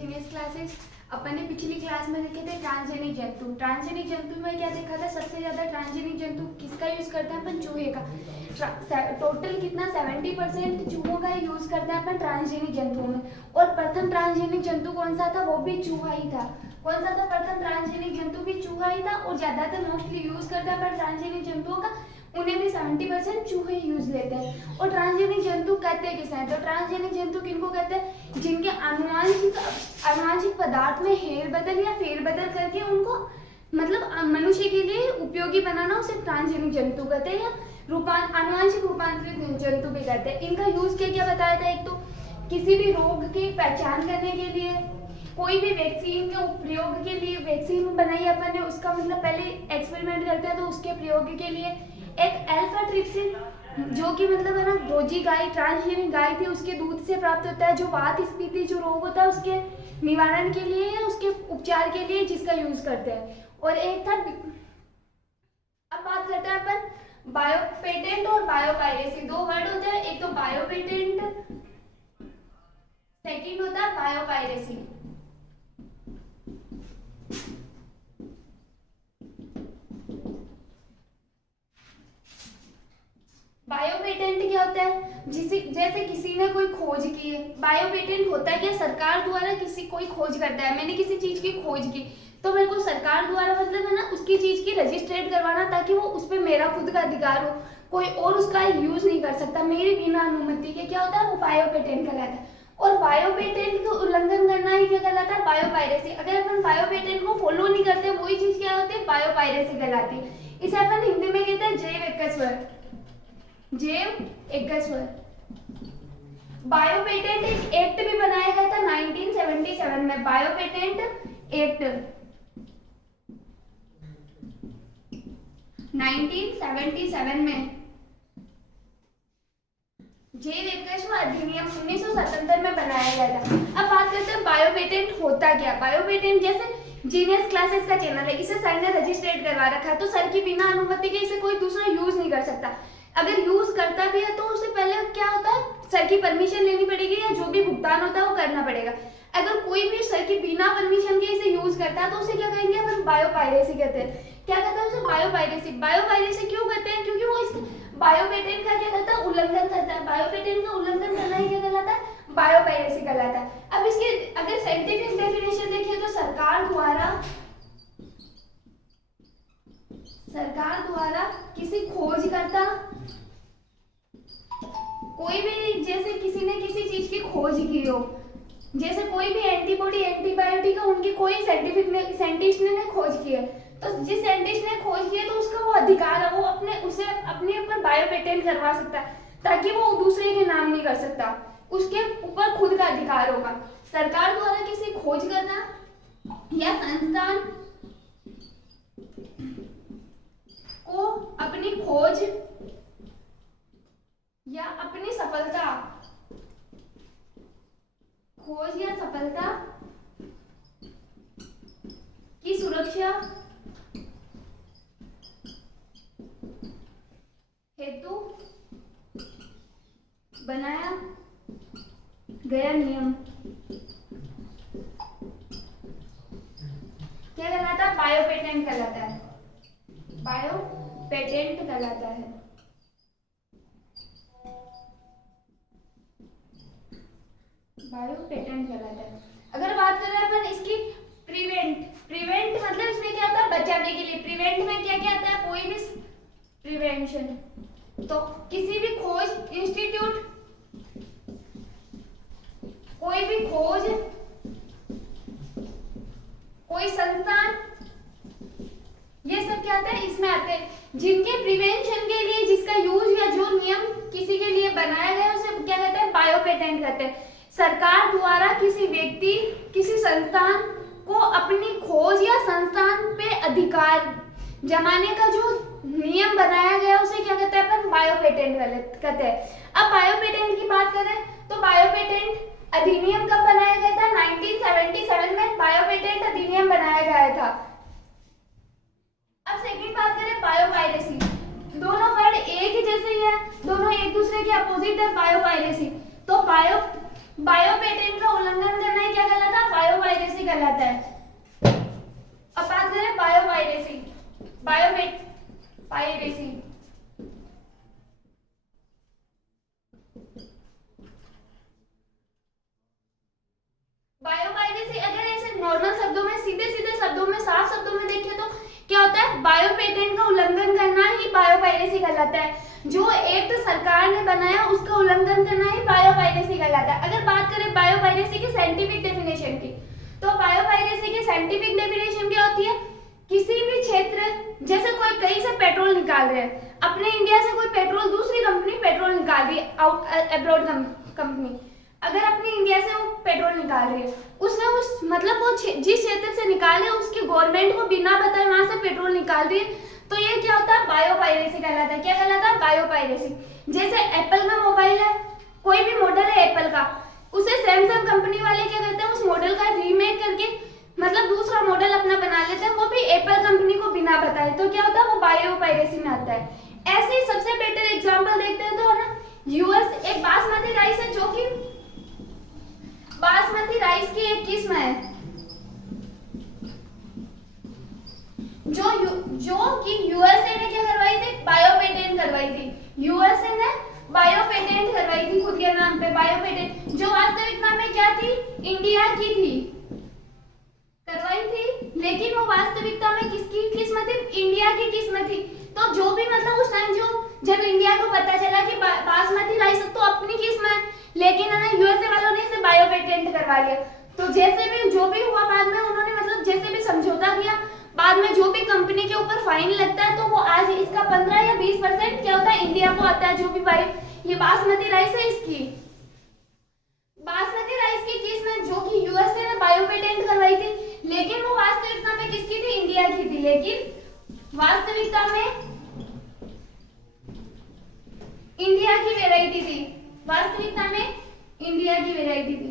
Genius classes. अपन ने पिछली class में देखे थे ट्रांसजेनिक जंतु। ट्रांसजेनिक जंतु में क्या देखा था, सबसे ज्यादा ट्रांसजेनिक जंतु किसका यूज करते हैं अपन, चूहे का। टोटल कितना 70% चूहों का यूज करते हैं अपन ट्रांसजेनिक जंतुओं में। और प्रथम ट्रांसजेनिक जंतु कौन सा था, वो भी चूहा ही था। कौन सा था, प्रथम ट्रांसजेनिक जंतु भी चूहा ही था। और ज्यादातर मोस्टली यूज करते हैं अपन ट्रांसजेनिक जंतुओं का, उन्हें भी 70% चूहे यूज लेते हैं। और ट्रांसजेनिक जंतु कहते हैं किसे हैं, तो ट्रांसजेनिक जंतु किनको कहते हैं, जिनके आनुवांशिक पदार्थ में हेरबदल या फेरबदल करके उनको मतलब मनुष्य के लिए उपयोगी बनाना, उसे ट्रांसजेनिक जंतु कहते हैं, या आनुवांशिक रूपांतरित जंतु भी कहते हैं। इनका यूज क्या क्या बताया था, एक तो किसी भी रोग की पहचान करने के लिए, कोई भी वैक्सीन के प्रयोग के लिए, वैक्सीन बनाई अपन ने उसका मतलब पहले एक्सपेरिमेंट करते हैं तो उसके प्रयोग के लिए, एक अल्फा ट्रिप्सिन जो कि मतलब है ना रोजी गाय, ट्रांसजेनिक गाय थी, उसके दूध से प्राप्त होता है, जो वात स्फीति जो रोग होता है उसके निवारण के लिए या उसके उपचार के लिए जिसका यूज करते हैं। और एक था, अब बात करते हैं अपन बायो पेटेंट और बायोपायरेसी। दो वर्ड होते हैं, एक तो बायो पेटेंट, सेकंड होता है बायोपायरेसी। बायो पेटेंट क्या होता है, जैसे किसी ने कोई खोज की है। बायो पेटेंट होता है क्या, सरकार द्वारा किसी कोई खोज करता है, मैंने किसी चीज की खोज की तो मेरे को सरकार द्वारा मतलब है ना उसकी चीज की रजिस्ट्रेट करवाना, ताकि वो उस पर मेरा खुद का अधिकार हो, कोई और उसका यूज नहीं कर सकता मेरी बिना अनुमति के। क्या होता है, वो बायो पेटेंट कहलाता है। और बायो पेटेंट का उल्लंघन करना ही क्या कहलाता है, बायोपायरेसी। अगर अपन बायो पेटेंट को फॉलो नहीं करते, वही चीज क्या होती है, बायोपायरेसी कहलाती है। इसे अपन हिंदी में कहते हैं जैव एकस्वर, जैव एकस्वर। बायो पेटेंट एक एक्ट भी बनाया गया था 1977 में, बायो पेटेंट एक्ट 1977 में। जैव एकस्वर अधिनियम 1977 में बनाया गया था। अब बात करते हैं बायो पेटेंट होता क्या। बायो पेटेंट जैसे जीनियस क्लासेस का चैनल है, इसे सर ने रजिस्ट्रेट करवा रखा है, तो सर की बिना अनुमति के इसे कोई दूसरा यूज नहीं कर सकता। अगर यूज करता भी है तो उसे पहले क्या होता है, सर की परमिशन लेनी पड़ेगी या जो भी भुगतान होता है वो करना पड़ेगा। अगर कोई भी सर की बिना परमिशन के इसे यूज करता है तो उसे क्या कहेंगे, अपन बायोपायरेसी कहते हैं। क्या कहते हैं उसे, बायोपायरेसी। बायोपायरेसी क्यों कहते हैं, क्योंकि वो इस बायो पेटेंट का क्या करता है, उल्लंघन करता है। बायो पेटेंट का उल्लंघन करना ही क्या कहलाता है, बायोपायरेसी कहलाता है। अब इसके अगर साइंटिफिक डेफिनेशन देखिए तो सरकार द्वारा किसी खोजकर्ता, कोई भी, जैसे किसी ने किसी चीज की खोज की हो, जैसे कोई भी एंटीबॉडी, एंटीबायोटिक है, उनकी कोई साइंटिस्ट ने खोज की है, तो जिस साइंटिस्ट ने खोज की है तो उसका वो अधिकार है, वो उसे अपने ऊपर बायो पेटेंट करवा सकता है, ताकि वो दूसरे के नाम नहीं कर सकता, उसके ऊपर खुद का अधिकार होगा। सरकार द्वारा किसी खोज करना या संस्थान को अपनी खोज या अपनी सफलता की सुरक्षा हेतु बनाया गया नियम क्या कहलाता है, बायो पेटेंट कहलाता है। बायो पेटेंट कहलाता है। बायो पेटेंट कहलाता है। अगर बात करें अपन इसकी प्रिवेंट मतलब इसमें क्या होता है, बचाने के लिए। प्रिवेंट में क्या क्या आता है, कोई भी प्रिवेंशन, तो किसी भी खोज इंस्टीट्यूट, कोई भी खोज, कोई संस्थान, ये सब क्या आता है, इसमें आते हैं, जिनके प्रिवेंशन के लिए जिसका यूज या जो नियम किसी के लिए बनाया गया उसे क्या कहते हैं, बायो पेटेंट कहते हैं। सरकार द्वारा किसी व्यक्ति, किसी संस्थान को अपनी खोज या संस्थान पे अधिकार जमाने का जो नियम बनाया गया उसे क्या कहते हैं, अपन बायो पेटेंट कहते हैं। अब बायो पेटेंट की बात करें तो बायो पेटेंट अधिनियम कब बनाया गया था, 1977 में बायो पेटेंट अधिनियम बनाया गया था। अब सेकंड बात करें बायोपायरेसी। दोनों वर्ड एक ही जैसे ही है, दोनों एक दूसरे के अपोजिट है। बायोपायरेसी तो बायो पेटेंट का उल्लंघन करना है क्या कहलाता है, बायो कहलाता है। अब बात करें बायोपायरेसी, बायोपायरेसी बायोपायरेसी अगर ऐसे नॉर्मल शब्दों में, सीधे सीधे शब्दों में, साफ शब्दों में देखें तो क्या होता है, बायो पेटेंट का उल्लंघन करना ही बायोपायरेसी कहलाता है। जो एक्ट सरकार ने बनाया उसका उल्लंघन करना ही बायोपायरेसी कहलाता है। अगर बात करें बायोपायरेसी की साइंटिफिक डेफिनेशन की, तो बायोपायरेसी की साइंटिफिक डेफिनेशन क्या होती है, किसी भी क्षेत्र, जैसे कोई कहीं से पेट्रोल निकाल रहे हैं, अपने इंडिया से कोई पेट्रोल, दूसरी कंपनी पेट्रोल निकाल रही है, आउट अब्रॉड कंपनी, अगर अपने इंडिया से वो पेट्रोल निकाल रही है, उसने उस मतलब वो जिस क्षेत्र से निकाले उसकी गवर्नमेंट को बिना बताए वहां से पेट्रोल निकाल रही है, तो ये क्या होता है, बायोपायरेसी कहलाता है। क्या कहलाता है, बायोपायरेसी। जैसे एप्पल का मोबाइल है, कोई भी मॉडल है एप्पल का, उसे सैमसंग कंपनी वाले क्या करते हैं, उस मॉडल का रीमेक करके मतलब दूसरा मॉडल अपना बना लेते हैं, वो भी एप्पल कंपनी को बिना बताए, तो क्या होता है, वो बायोपायरेसी में आता है। ऐसे ही सबसे बेटर एग्जांपल देखते हैं तो है ना, यूएस एक बासमती राइस है, जो कि बासमती राइस की एक किस्म है जो कि यूएसए ने क्या करवाई थी, बायो पेटेंट करवाई थी। यूएसए ने बायो पेटेंट करवाई थी खुद के नाम पे, बायो पेटेंट, जो वास्तविकता में क्या थी, इंडिया की थी, करवाई थी, लेकिन वो वास्तविकता में किसकी किस्म थी, इंडिया की किस्म थी। तो जो भी मतलब उस टाइम जब इंडिया को पता चला कि बासमती राइस तो अपनी किस्म है, लेकिन है ना यूएसए वालों ने इसे बायो पेटेंट करवा लिया। तो जैसे भी जो भी हुआ बाद में उन्होंने मतलब जैसे भी समझौता किया, बाद में जो भी कंपनी के ऊपर फाइन लगता है, तो वो आज इसका 15 या 20% क्या होता है, इंडिया को आता है। जो भी ये बासमती राइस है, इसकी बासमती राइस की किस्म जो कि यूएसए ने बायो पेटेंट करवाई थी, लेकिन वो वास्तविकता में किसकी थी, इंडिया की थी, लेकिन वास्तविकता में इंडिया की वेराइटी थी, वास्तविकता में इंडिया की वेराइटी थी।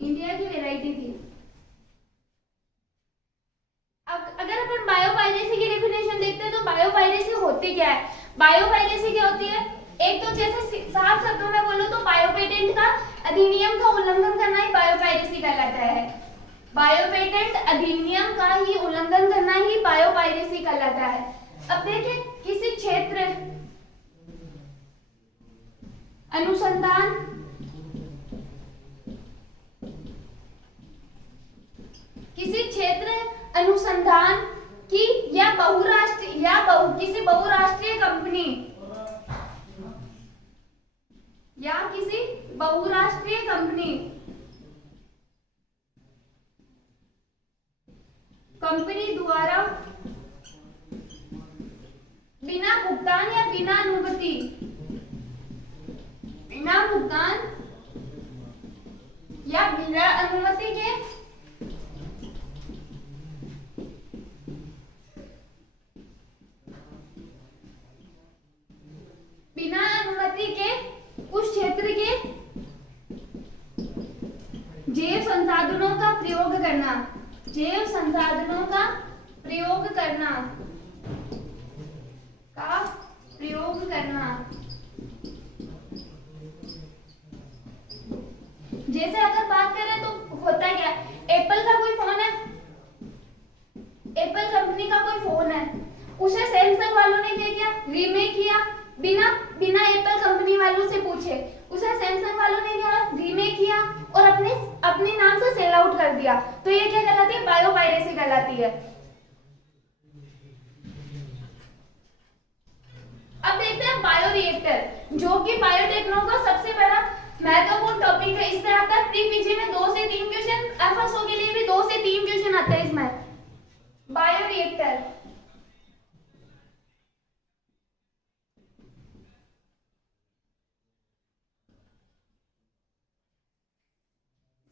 इंडिया की वेराइटी थी। अब अगर अपन बायोपायरेसी की डेफिनेशन देखते हैं तो बायोपायरेसी होती क्या है, बायोपायरेसी क्या होती है, एक तो जैसे साफ शब्दों में बोलो तो बायोपेटेंट का अधिनियम का उल्लंघन करना ही बायोपायरेसी कहलाता है। बायोपेटेंट अधिनियम का ही उल्लंघन करना ही बायोपायरेसी कहलाता है। अब देखिए, किसी क्षेत्र अनुसंधान किसी क्षेत्र अनुसंधान की या बहुराष्ट्रीय किसी बहुराष्ट्रीय कंपनी या किसी बहुराष्ट्रीय कंपनी द्वारा बिना भुगतान या बिना अनुमति या बिना अनुमति के उस क्षेत्र के जैव संसाधनों का प्रयोग करना, जैव संसाधनों का प्रयोग करना जैसे अगर बात करें तो होता क्या, एप्पल का कोई फोन है, एप्पल कंपनी का कोई फोन है, उसे सैमसंग वालों ने क्या किया, रीमेक किया, बिना एप्पल कंपनी वालों से पूछे उसे सैमसंग वालों ने क्या रीमेक किया और अपने नाम से सेल आउट कर दिया, तो ये क्या कहलाती है, बायोपायरेसी कहलाती है। अब देखते हैं बायोरिएक्टर, जो कि बायोटेक्नो का सबसे बड़ा महत्वपूर्ण टॉपिक है। इससे आता है प्री पीजी में 2 से 3 क्वेश्चन, एफएसओ के लिए भी 2 से 3 क्वेश्चन आते हैं इसमें। बायोरिएक्टर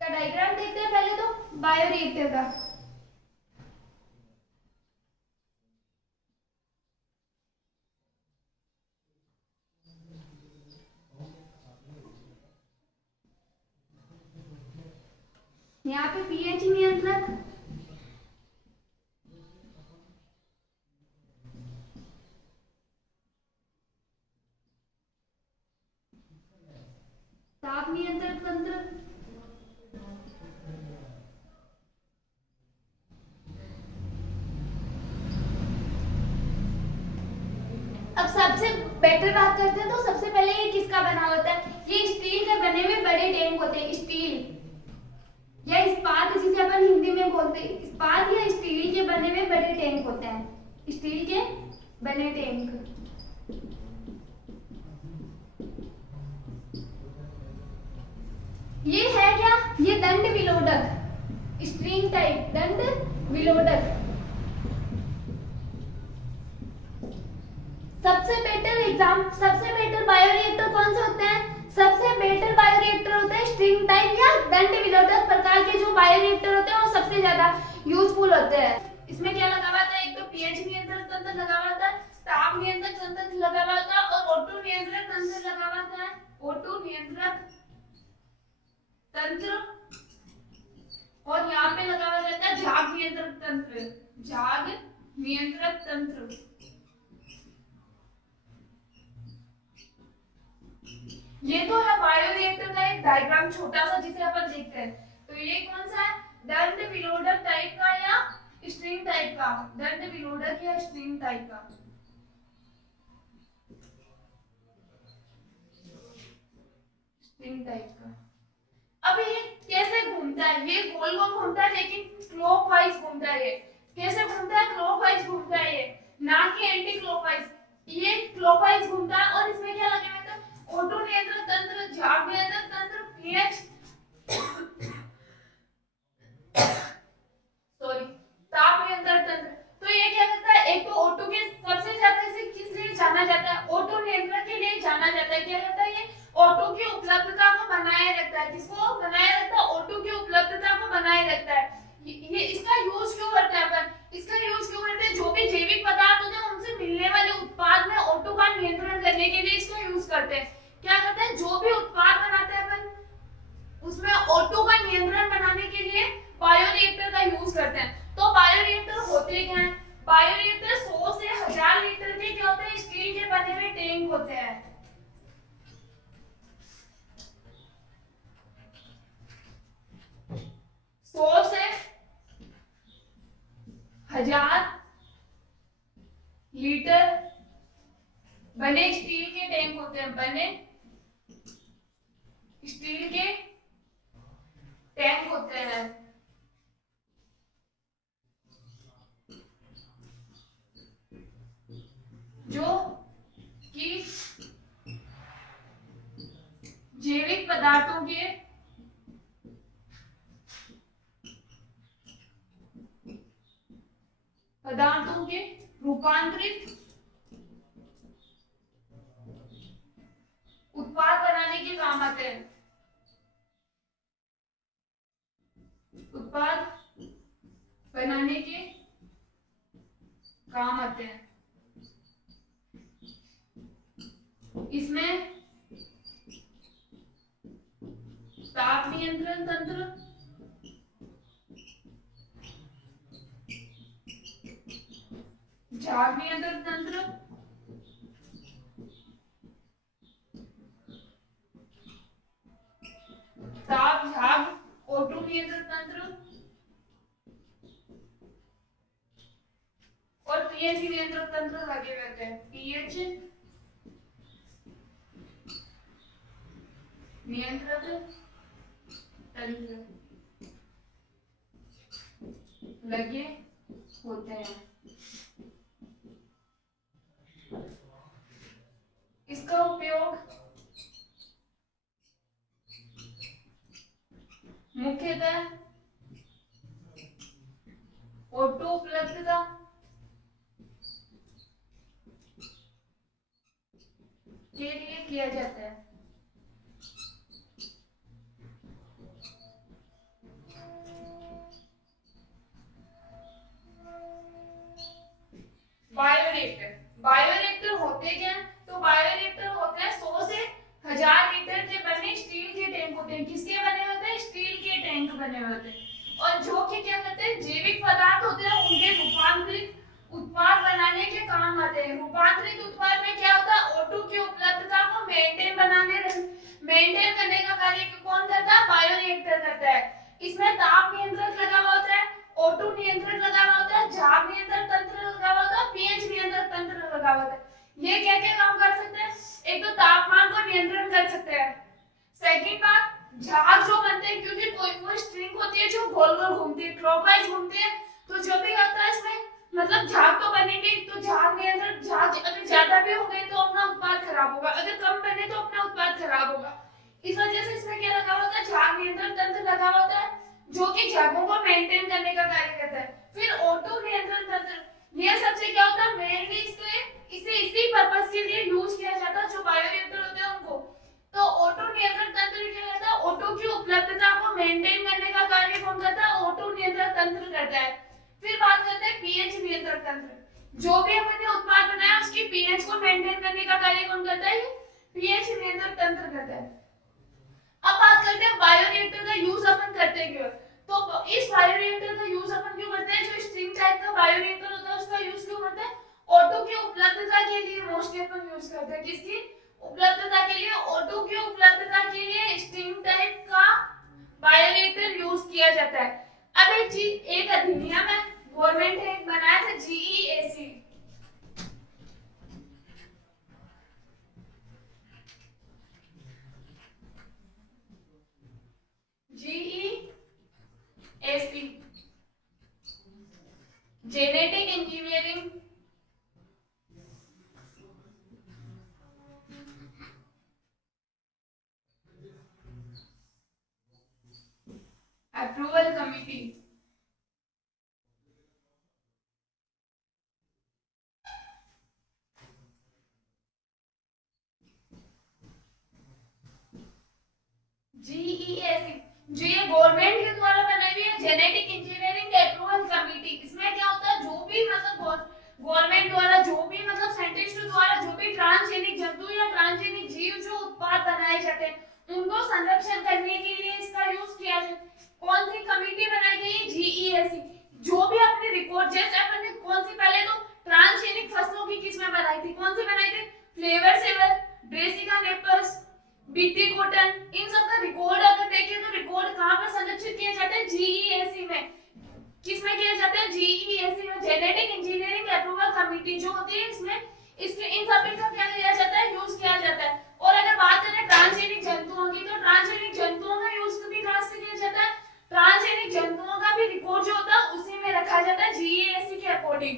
का डायग्राम देखते हैं पहले तो बायोरिएक्टर का। यहाँ पे पीएच नियंत्रक, ताप नियंत्रण तंत्र, अब सबसे बेटर बात करते हैं तो सबसे पहले ये किसका बना होता है? ये स्टील के बने हुए बड़े टैंक होते हैं, स्टील या इस्पात जिसे अपन हिंदी में बोलते हैं, इस्पात या स्टील के बने हुए बड़े टैंक होते हैं, स्टील के बने टैंक। ये है क्या? ये दंड विलोडक, स्ट्रिंग टाइप दंड विलोडक। सबसे बेटर बायोरिएक्टर कौन से होते हैं? सबसे बेटर बायोरिएक्टर होते हैं स्ट्रिंग टाइप या दंड विलोडक प्रकार के जो बायोरिएक्टर होते हैं वो सबसे ज्यादा यूजफुल होते हैं। इसमें क्या लगा हुआ था? एक तो पीएच नियंत्रण तंत्र लगा हुआ था, ताप नियंत्रण तंत्र लगा हुआ था और O2 नियंत्रण तंत्र लगा हुआ था। O2 नियंत्रक तंत्र और यहाँ पे लगा हुआ रहता है झाग नियंत्रक तंत्र, झाग नियंत्रक तंत्र। ये तो है बायोरिएक्टर का एक डायग्राम छोटा सा जिसे अपन देखते हैं। तो ये कौन सा है? दंड विलोडक टाइप का या स्ट्रिंग टाइप का? दंड विलोडक या स्ट्रिंग टाइप का? स्ट्रिंग टाइप का। अब ये कैसे घूमता है? ये गोल गोल घूमता है लेकिन क्लॉकवाइज घूमता है। ये कैसे घूमता है? क्लॉकवाइज घूमता है ये, ना कि एंटी क्लॉकवाइज। ये क्लॉकवाइज घूमता है और इसमें क्या लगे हुए थे? O2 नियंत्रण तंत्र, झाग नियंत्रण तंत्र, पीएच सॉरी ताप नियंत्रण तंत्र। तो ये क्या करता है? एक तो O2 के सबसे ज्यादा इसे किस लिए जाना जाता है? O2 नियंत्रण के लिए जाना जाता है। क्या करता है? ये O2 की उपलब्धता को बनाए रखता है। किसको बनाए रखता है? O2 की उपलब्धता को बनाए रखता है। ये इसका यूज क्यों करते हैं अपन? इसका यूज क्यों करते हैं? जो भी जैविक पदार्थ होते हैं उनसे मिलने वाले उत्पाद में O2 का नियंत्रण करने के लिए इसका यूज करते हैं। क्या करते हैं? जो भी उत्पाद बनाते हैं अपन उसमें O2 का नियंत्रण बनाने के लिए बायोरिएक्टर का यूज करते हैं। तो बायोरिएक्टर होते क्या हैं? बायोरिएक्टर 100 से 1000 लीटर के क्या होते हैं? स्टील के बने हुए टैंक होते हैं। 100 से 1000 लीटर बने स्टील के टैंक होते हैं। बने स्टील के टैंक होते हैं जो कि जैविक पदार्थों के रूपांतरित उत्पाद बनाने के काम आते हैं। उत्पाद बनाने के काम आते हैं। इसमें ताप नियंत्रण तंत्र, झाग नियंत्रण तंत्र, ताप झाग O2 नियंत्रण तंत्र और पीएच नियंत्रण तंत्र लगे रहते हैं। पीएच नियंत्रण तंत्र लगे होते हैं। इसका उपयोग मुख्यतः O2 उपलब्धता के लिए किया जाता है। बायोरिएक्टर होते क्या? तो बायोरिएक्टर होते हैं 100 से 1000 लीटर के बने स्टील के टैंक होते हैं। किसके बने होते हैं? स्टील के टैंक बने होते हैं और जो कि क्या करते हैं? जैविक पदार्थ होते हैं उनके रूपांतरित उत्पाद बनाने के काम आते हैं। रूपांतरित उत्पाद में क्या होता है? O2 की उपलब्धता को मेंटेन करने का ताप नियंत्रक लगा हुआ होता है, O2 नियंत्रक लगा हुआ होता है, झाग नियंत्रण तंत्र लगा हुआ होता है, पीएच नियंत्रण तंत्र लगा हुआ होता है। ये क्या क्या काम कर सकते हैं? एक तो तापमान को नियंत्रण कर सकते हैं। सेकंड बात, झाग जो बनते हैं, क्योंकि कोई स्ट्रिंग होती है जो गोल गोल घूमती है, क्लॉकवाइज घूमती है, तो जो भी होता है इसमें मतलब झाग तो बनेंगे, तो झाग नियंत्रण, झाग अगर ज्यादा भी हो गए तो अपना उत्पाद खराब होगा, अगर कम बने तो अपना उत्पाद खराब होगा। इस वजह से इसमें क्या लगा होता है? झाग नियंत्रण तंत्र लगा होता है, जो कि झागों को मेंटेन करने का कार्य करता है। फिर O2 नियंत्रण तंत्र, ये सबसे क्या होता है? मेनली इसे इसी पर्पस के लिए यूज किया जाता है, जो बायोरिएक्टर होते हैं उनको। तो O2 नियंत्रण तंत्र क्या करता है? O2 की उपलब्धता को मेंटेन करने का कार्य कौन करता है? O2 नियंत्रण तंत्र करता है। फिर बात करते हैं पीएच नियंत्रण तंत्र। जो भी हमने उत्पाद बनाया उसकी पीएच को मेंटेन करने का कार्य कौन करता है? पीएच नियंत्रण तंत्र करता है। अब बात करते हैं बायोरिएक्टर का यूज अपन करते क्यों? तो इस बायोरिएक्टर का यूज अपन क्यों करते हैं? जो स्ट्रिंग टाइप का बायोरिएक्टर होता है उसका यूज क्यों करते हैं? O2 की उपलब्धता के लिए मोस्टली अपन यूज करते हैं। किसकी उपलब्धता के लिए? O2 की उपलब्धता के लिए स्ट्रिंग टाइप का बायोरिएक्टर यूज किया जाता है। अब एक अधिनियम है, गवर्नमेंट ने बनाया था, GEAC. GEAC genetic engineering approval committee. GEAC जो ये गवर्नमेंट के द्वारा बनाई हुई है, जेनेटिक इंजीनियरिंग अप्रूवल कमिटी। इसमें क्या होता है? जो भी मतलब गवर्नमेंट द्वारा, जो भी मतलब साइंटिस्ट द्वारा जो भी ट्रांसजेनिक जंतु या ट्रांसजेनिक जीव जो उत्पाद बनाए जाते हैं, उनको संरक्षण करने के लिए इसका यूज किया जाता है। कौन सी कमिटी बनाई गई है? जीईएसी। जो भी अपने रिकॉर्ड, जैसे अपने कौन सी पहले तो ट्रांसजेनिक फसलों की किस्में बनाई थी, कौन सी बनाई थी? Flavr Savr, brassica napus, BT cotton, इन सब का रिकॉर्ड अगर देखें तो रिकॉर्ड कहां पर संरक्षित किए जाते हैं? जीईएसी में। किसमें किए जाते हैं? जीईएसी में, जेनेटिक इंजीनियरिंग अप्रूवल कमिटी जो होती है, इसमें इसके इन सभी का क्या किया जाता है? यूज किया जाता है। और अगर बात करें ट्रांसजेनिक जंतुओं की, तो ट्रांसजेनिक जंतुओं का यूज भी कहां से किया जाता है? ट्रांसजेनिक जंतुओं का भी रिकॉर्ड जो होता है उसी में रखा जाता है, जीईएसी के अकॉर्डिंग।